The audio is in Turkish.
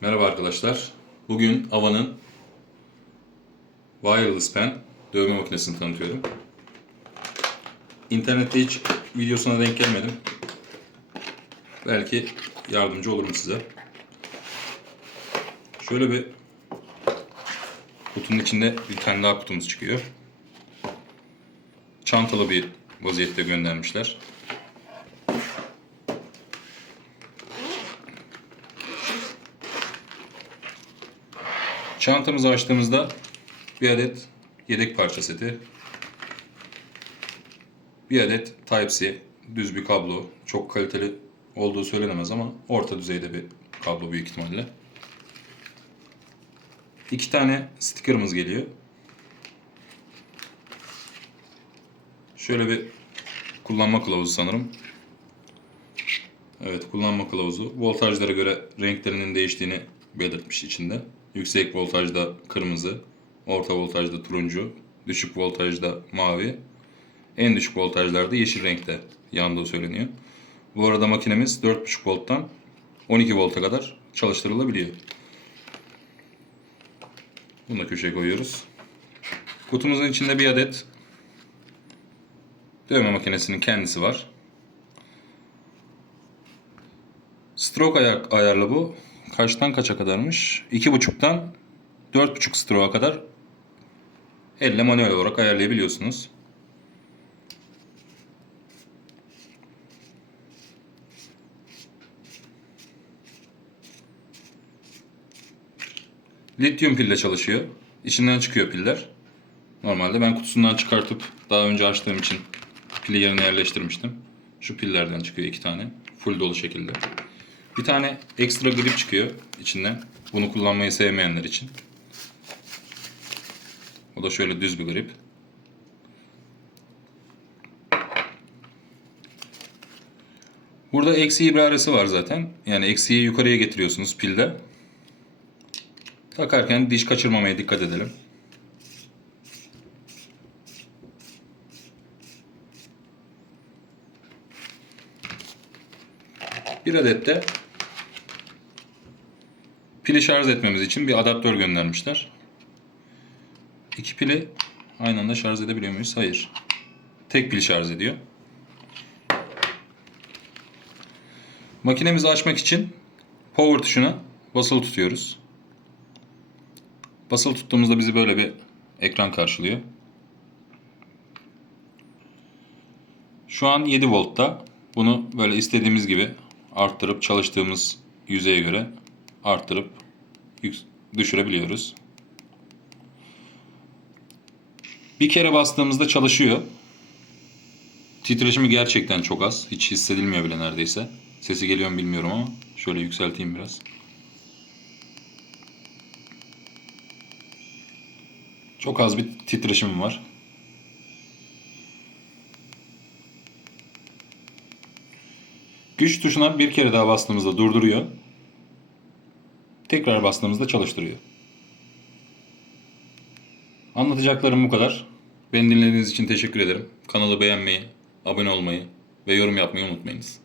Merhaba arkadaşlar. Bugün Ava'nın Wireless Pen dövme makinesini tanıtıyorum. İnternette hiç videosuna denk gelmedim. Belki yardımcı olurum size. Şöyle bir kutunun içinde bir tane daha kutumuz çıkıyor. Çantalı bir vaziyette göndermişler. Çantamızı açtığımızda bir adet yedek parça seti, bir adet Type-C düz bir kablo. Çok kaliteli olduğu söylenemez ama orta düzeyde bir kablo büyük ihtimalle. İki tane sticker'ımız geliyor. Şöyle bir kullanma kılavuzu sanırım. Evet kullanma kılavuzu. Voltajlara göre renklerinin değiştiğini belirtmiş içinde. Yüksek voltajda kırmızı, orta voltajda turuncu, düşük voltajda mavi, en düşük voltajlarda yeşil renkte yandığı söyleniyor. Bu arada makinemiz 4.5 volttan 12 volta kadar çalıştırılabiliyor. Bunu da köşeye koyuyoruz. Kutumuzun içinde bir adet dövme makinesinin kendisi var. Stroke ayar, ayarlı bu. Kaçtan kaça kadarmış? 2.5'tan 4.5 stroke'a kadar elle manuel olarak ayarlayabiliyorsunuz. Lityum pille çalışıyor. İçinden çıkıyor piller. Normalde ben kutusundan çıkartıp daha önce açtığım için pili yerine yerleştirmiştim. Şu pillerden çıkıyor iki tane. Full dolu şekilde. Bir tane ekstra grip çıkıyor içinden. Bunu kullanmayı sevmeyenler için. O da şöyle düz bir grip. Burada eksi ibaresi var zaten. Yani eksiyi yukarıya getiriyorsunuz pilde. Takarken diş kaçırmamaya dikkat edelim. Bir adet de pili şarj etmemiz için bir adaptör göndermişler. İki pili aynı anda şarj edebiliyor muyuz? Hayır. Tek pil şarj ediyor. Makinemizi açmak için power tuşuna basılı tutuyoruz. Basılı tuttuğumuzda bizi böyle bir ekran karşılıyor. Şu an 7 voltta. Bunu böyle istediğimiz gibi arttırıp çalıştığımız yüzeye göre arttırıp düşürebiliyoruz. Bir kere bastığımızda çalışıyor. Titreşimi gerçekten çok az. Hiç hissedilmiyor bile neredeyse. Sesi geliyor mu bilmiyorum ama şöyle yükselteyim biraz. Çok az bir titreşim var. Güç tuşuna bir kere daha bastığımızda durduruyor. Tekrar bastığımızda çalıştırıyor. Anlatacaklarım bu kadar. Beni dinlediğiniz için teşekkür ederim. Kanalı beğenmeyi, abone olmayı ve yorum yapmayı unutmayınız.